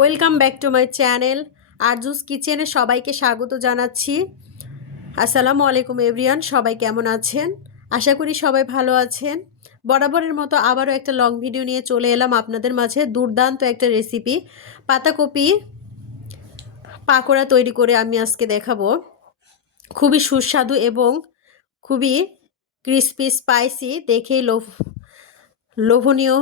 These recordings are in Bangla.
Welcome back to my channel Arzu's কিচেনে সবাইকে স্বাগত জানাচ্ছি। আসসালামু আলাইকুম এভরিওয়ান, সবাই কেমন আছেন? আশা করি সবাই ভালো আছেন। বরাবরের মতো আবারও একটা লং ভিডিও নিয়ে চলে এলাম আপনাদের মাঝে। দুর্দান্ত একটা রেসিপি পাতাকপি পাকোড়া তৈরি করে আমি আজকে দেখাবো। খুবই সুস্বাদু এবং খুবই ক্রিস্পি স্পাইসি, দেখেই লোভনীয়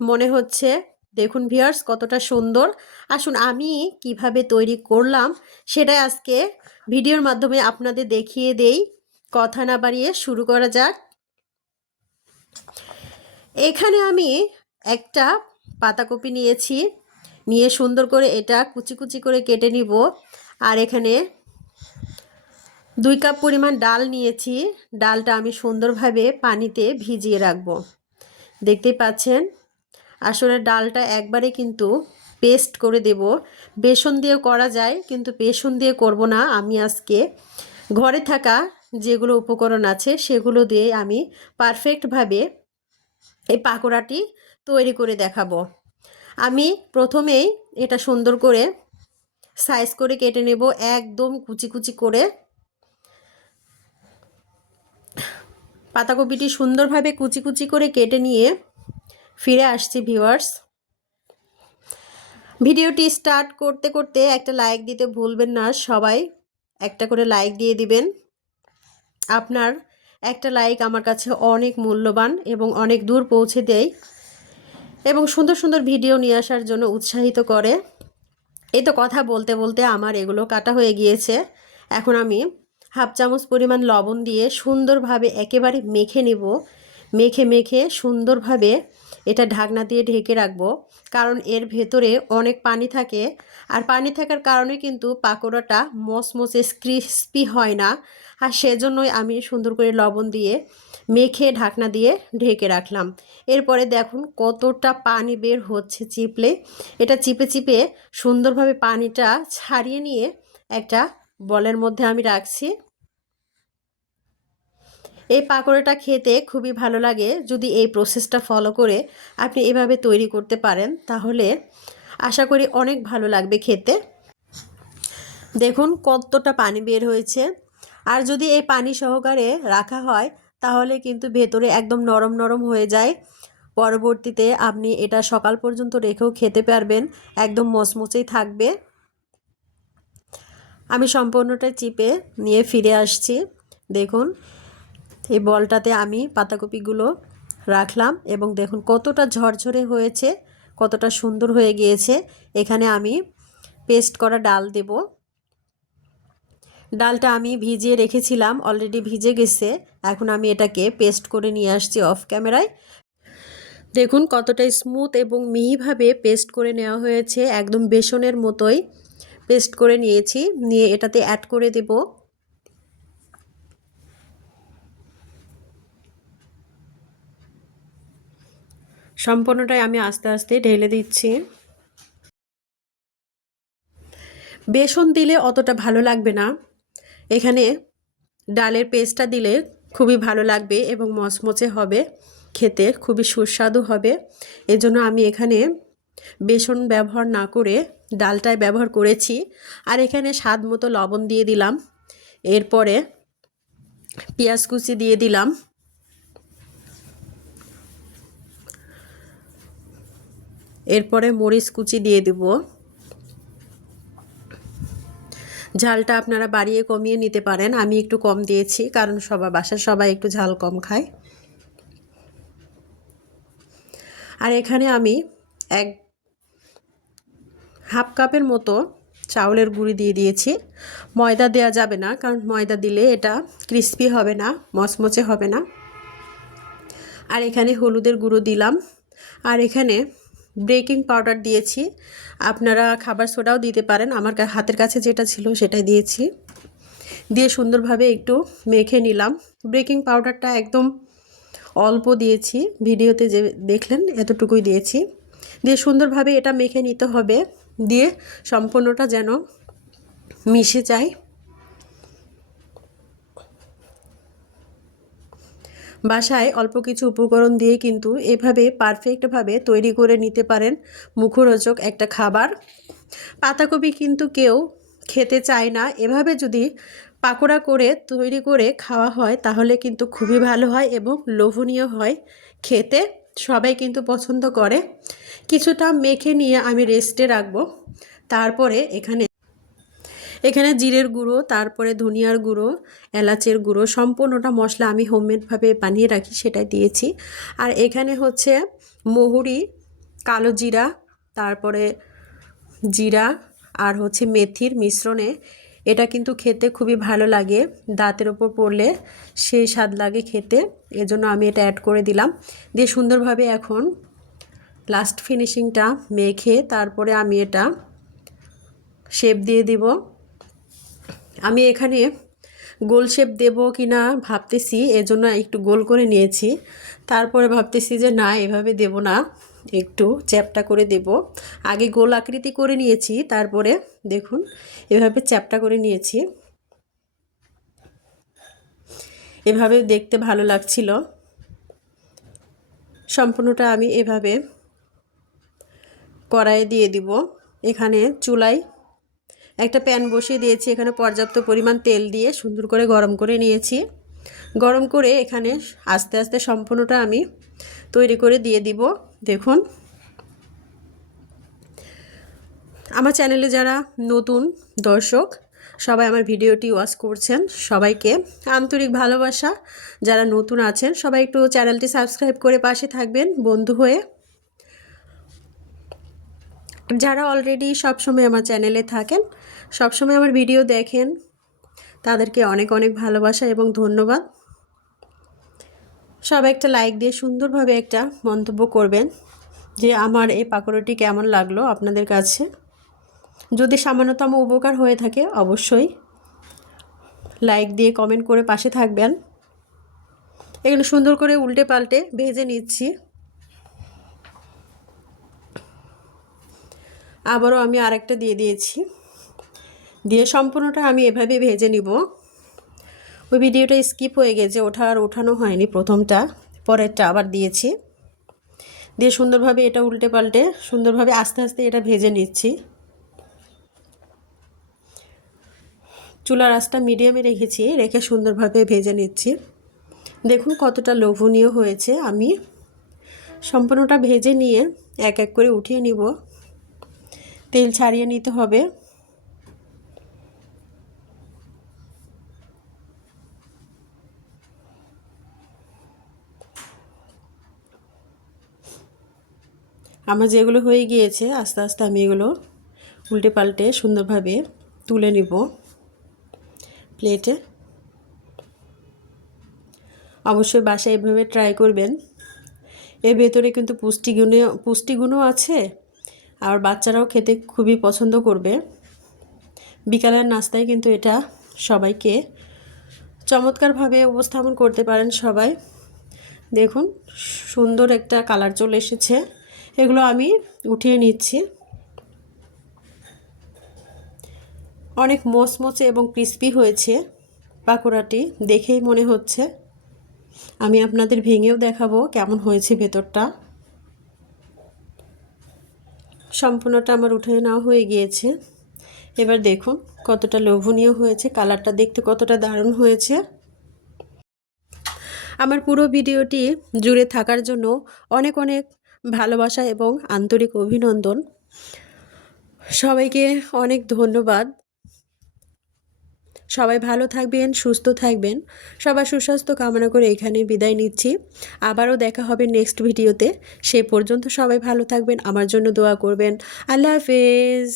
মনে হচ্ছে। দেখুন ভিউয়ার্স কতটা সুন্দর। আসুন আমি কিভাবে তৈরি করলাম সেটাই আজকে ভিডিওর মাধ্যমে আপনাদের দেখিয়ে দেই। কথা না বাড়িয়ে শুরু করা যাক। এখানে আমি একটা পাতাকপি নিয়েছি, নিয়ে সুন্দর করে এটা কুচি কুচি করে কেটে নিব। আর এখানে 2 কাপ পরিমাণ ডাল নিয়েছি। ডালটা আমি সুন্দরভাবে পানিতে ভিজিয়ে রাখবো। দেখতেই পাচ্ছেন আসলে ডালটা একবারে কিন্তু পেস্ট করে দেব। বেসন দিয়ে করা যায়, কিন্তু বেসন দিয়ে করব না। আমি আজকে ঘরে থাকা যেগুলো উপকরণ আছে সেগুলো দিয়ে আমি পারফেক্টভাবে এই পাকোড়াটি তৈরি করে দেখাবো। আমি প্রথমেই এটা সুন্দর করে সাইজ করে কেটে নেব, একদম কুচি কুচি করে। পাতাকপিটি সুন্দরভাবে কুচি কুচি করে কেটে নিয়ে ফিরে আসছি ভিউয়ার্স। ভিডিওটি স্টার্ট করতে করতে একটা লাইক দিতে ভুলবেন না। সবাই একটা করে লাইক দিয়ে দিবেন। আপনার একটা লাইক আমার কাছে অনেক মূল্যবান এবং অনেক দূর পৌঁছে দেয় এবং সুন্দর সুন্দর ভিডিও নিয়ে আসার জন্য উৎসাহিত করে। এই তো কথা বলতে বলতে আমার এগুলো কাটা হয়ে গিয়েছে। এখন আমি হাফ চামচ পরিমাণ লবণ দিয়ে সুন্দরভাবে একেবারে মেখে নেব। মেখে মেখে সুন্দরভাবে এটা ঢাকনা দিয়ে ঢেকে রাখবো, কারণ এর ভেতরে অনেক পানি থাকে। আর পানি থাকার কারণে কিন্তু পাকোড়াটা মচমচে ক্রিস্পি হয় না। আর সেজন্যই আমি সুন্দর করে লবণ দিয়ে মেখে ঢাকনা দিয়ে ঢেকে রাখলাম। এরপরে দেখুন কতটা পানি বের হচ্ছে চিপলে। এটা চিপে চিপে সুন্দরভাবে পানিটা ছাড়িয়ে নিয়ে একটা বলের মধ্যে আমি রাখছি। এই পাকোড়াটা খেতে খুবই ভালো লাগে। যদি এই প্রসেসটা ফলো করে আপনি এভাবে তৈরি করতে পারেন তাহলে আশা করি অনেক ভালো লাগবে খেতে। দেখুন কতটা পানি বের হয়েছে। আর যদি এই পানি সহকারে রাখা হয় তাহলে কিন্তু ভেতরে একদম নরম নরম হয়ে যায়। পরবর্তীতে আপনি এটা সকাল পর্যন্ত রেখেও খেতে পারবেন, একদম মচমচেই থাকবে। আমি সম্পূর্ণটা চিপে নিয়ে ফিরে আসছি। দেখুন এই বলটাতে আমি পাতাকপিগুলো রাখলাম এবং দেখুন কতটা ঝরঝরে হয়েছে, কতটা সুন্দর হয়ে গিয়েছে। এখানে আমি পেস্ট করা ডাল দেব। ডালটা আমি ভিজিয়ে রেখেছিলাম, অলরেডি ভিজে গেছে। এখন আমি এটাকে পেস্ট করে নিয়ে আসছি অফ ক্যামেরায়। দেখুন কতটা স্মুথ এবং মিহিভাবে পেস্ট করে নেওয়া হয়েছে, একদম বেসনের মতোই পেস্ট করে নিয়েছি। নিয়ে এটাতে অ্যাড করে দেব। সম্পূর্ণটাই আমি আস্তে আস্তে ঢেলে দিচ্ছি। বেসন দিলে অতটা ভালো লাগবে না, এখানে ডালের পেস্টটা দিলে খুবই ভালো লাগবে এবং মচমচে হবে, খেতে খুবই সুস্বাদু হবে। এজন্য আমি এখানে বেসন ব্যবহার না করে ডালটাই ব্যবহার করেছি। আর এখানে স্বাদ মতো লবণ দিয়ে দিলাম। এরপরে পেঁয়াজ কুচি দিয়ে দিলাম। এরপরে মরিচ কুচি দিয়ে দেব। ঝালটা আপনারা বাড়িয়ে কমিয়ে নিতে পারেন, আমি একটু কম দিয়েছি কারণ বাসার সবাই একটু ঝাল কম খায়। আর এখানে আমি হাফ কাপের মতো চাউলের গুঁড়ি দিয়ে দিয়েছি। ময়দা দেওয়া যাবে না, কারণ ময়দা দিলে এটা ক্রিস্পি হবে না, মচমচে হবে না। আর এখানে হলুদের গুঁড়ো দিলাম। আর এখানে বেকিং পাউডার দিয়েছি, আপনারা খাবার সোডাও দিতে পারেন। আমার হাতের কাছে যেটা ছিল সেটাই দিয়েছি। দিয়ে সুন্দরভাবে একটু মেখে নিলাম। বেকিং পাউডারটা একদম অল্প দিয়েছি, ভিডিওতে যে দেখলেন এতটুকুই দিয়েছি। দিয়ে সুন্দরভাবে এটা মেখে নিতে হবে, দিয়ে সম্পূর্ণটা যেন মিশে যায়। বাসায় অল্প কিছু উপকরণ দিয়ে কিন্তু এভাবে পারফেক্টভাবে তৈরি করে নিতে পারেন মুখরোচক একটা খাবার। পাতাকপি কিন্তু কেউ খেতে চায় না, এভাবে যদি পাকোড়া করে তৈরি করে খাওয়া হয় তাহলে কিন্তু খুবই ভালো হয় এবং লোভনীয় হয় খেতে, সবাই কিন্তু পছন্দ করে। কিছুটা মেখে নিয়ে আমি রেস্টে রাখবো। তারপরে এখানে জিরের গুঁড়ো, তারপরে ধনিয়ার গুঁড়ো, এলাচের গুঁড়ো, সম্পূর্ণটা মশলা আমি হোমমেডভাবে বানিয়ে রাখি সেটাই দিয়েছি। আর এখানে হচ্ছে মহুরি, কালো জিরা, তারপরে জিরা আর হচ্ছে মেথির মিশ্রণে, এটা কিন্তু খেতে খুবই ভালো লাগে, দাঁতের ওপর পড়লে সেই স্বাদ লাগে খেতে, এজন্য আমি এটা অ্যাড করে দিলাম। দিয়ে সুন্দরভাবে এখন লাস্ট ফিনিশিংটা মেখে তারপরে আমি এটা শেপ দিয়ে দিব। আমি এখানে গোল শেপ দেব কি না ভাবতেছি, এজন্য একটু গোল করে নিয়েছি। তারপরে ভাবতেছি যে না, এভাবে দেব না, একটু চ্যাপ্টা করে দেব। আগে গোল আকৃতি করে নিয়েছি, তারপরে দেখুন এভাবে চ্যাপ্টা করে নিয়েছি। এভাবে দেখতে ভালো লাগছিল। সম্পূর্ণটা আমি এভাবে কড়াইয়ে দিয়ে দিব। এখানে চুলায় একটা প্যান বসিয়ে দিয়েছি, এখানে পর্যাপ্ত পরিমাণ তেল দিয়ে সুন্দর করে গরম করে নিয়েছি। গরম করে এখানে আস্তে আস্তে সম্পূর্ণটা আমি তৈরি করে দিয়ে দিব। দেখুন আমার চ্যানেলে যারা নতুন দর্শক সবাই আমার ভিডিওটি ওয়াচ করছেন, সবাইকে আন্তরিক ভালোবাসা। যারা নতুন আছেন সবাই একটু চ্যানেলটি সাবস্ক্রাইব করে পাশে থাকবেন বন্ধু হয়ে। যারা অলরেডি সবসময় আমার চ্যানেলে থাকেন, সবসময় আমার ভিডিও দেখেন, তাদেরকে অনেক অনেক ভালোবাসা এবং ধন্যবাদ। সবাই একটা লাইক দিয়ে সুন্দরভাবে একটা মন্তব্য করবেন যে আমার এই পাকোড়াটি কেমন লাগলো আপনাদের কাছে। যদি সামান্যতম উপকার হয়ে থাকে অবশ্যই লাইক দিয়ে কমেন্ট করে পাশে থাকবেন। এগুলো সুন্দর করে উল্টে পাল্টে ভেজে নিচ্ছি। আবারও আমি আরেকটা দিয়ে দিয়েছি, দিয়ে সম্পূর্ণটা আমি এভাবে ভেজে নিব। ওই ভিডিওটা স্কিপ হয়ে গেছে, ওঠানো হয়নি, প্রথমটা পরেরটা আবার দিয়েছি। দিয়ে সুন্দরভাবে এটা উল্টে পাল্টে সুন্দরভাবে আস্তে আস্তে এটা ভেজে নিচ্ছি। চুলার আঁচটা মিডিয়ামে রেখেছি, রেখে সুন্দরভাবে ভেজে নিচ্ছি। দেখুন কতটা লোভনীয় হয়েছে। আমি সম্পূর্ণটা ভেজে নিয়ে এক এক করে উঠিয়ে নিব, তেল ছাড়িয়ে নিতে হবে। আমার যেগুলো হয়ে গিয়েছে আস্তে আস্তে আমি এগুলো উল্টে পাল্টে সুন্দরভাবে তুলে নিব প্লেটে। অবশ্যই বাসায় এভাবে ট্রাই করবেন। এর ভেতরে কিন্তু পুষ্টিগুণও আছে, আর বাচ্চারাও খেতে খুবই পছন্দ করবে। বিকালের নাস্তায় কিন্তু এটা সবাইকে চমৎকারভাবে উপস্থাপন করতে পারেন সবাই। দেখুন সুন্দর একটা কালার চলে এসেছে। এগুলো আমি উঠিয়ে নিচ্ছি। অনেক মচমচে এবং ক্রিস্পি হয়েছে পাকোড়াটি, দেখেই মনে হচ্ছে। আমি আপনাদের ভেঙেও দেখাবো কেমন হয়েছে ভেতরটা। সম্পূর্ণটা আমার উঠে নেওয়া হয়ে গিয়েছে। এবার দেখুন কতটা লোভনীয় হয়েছে, কালারটা দেখতে কতটা দারুণ হয়েছে। আমার পুরো ভিডিওটি জুড়ে থাকার জন্য অনেক অনেক ভালোবাসা এবং আন্তরিক অভিনন্দন। সবাইকে অনেক ধন্যবাদ। সবাই ভালো থাকবেন, সুস্থ থাকবেন। সবার সুস্বাস্থ্য কামনা করে এখানে বিদায় নিচ্ছি। আবারও দেখা হবে নেক্সট ভিডিওতে। সে পর্যন্ত সবাই ভালো থাকবেন, আমার জন্য দোয়া করবেন। আল্লাহ হাফেজ।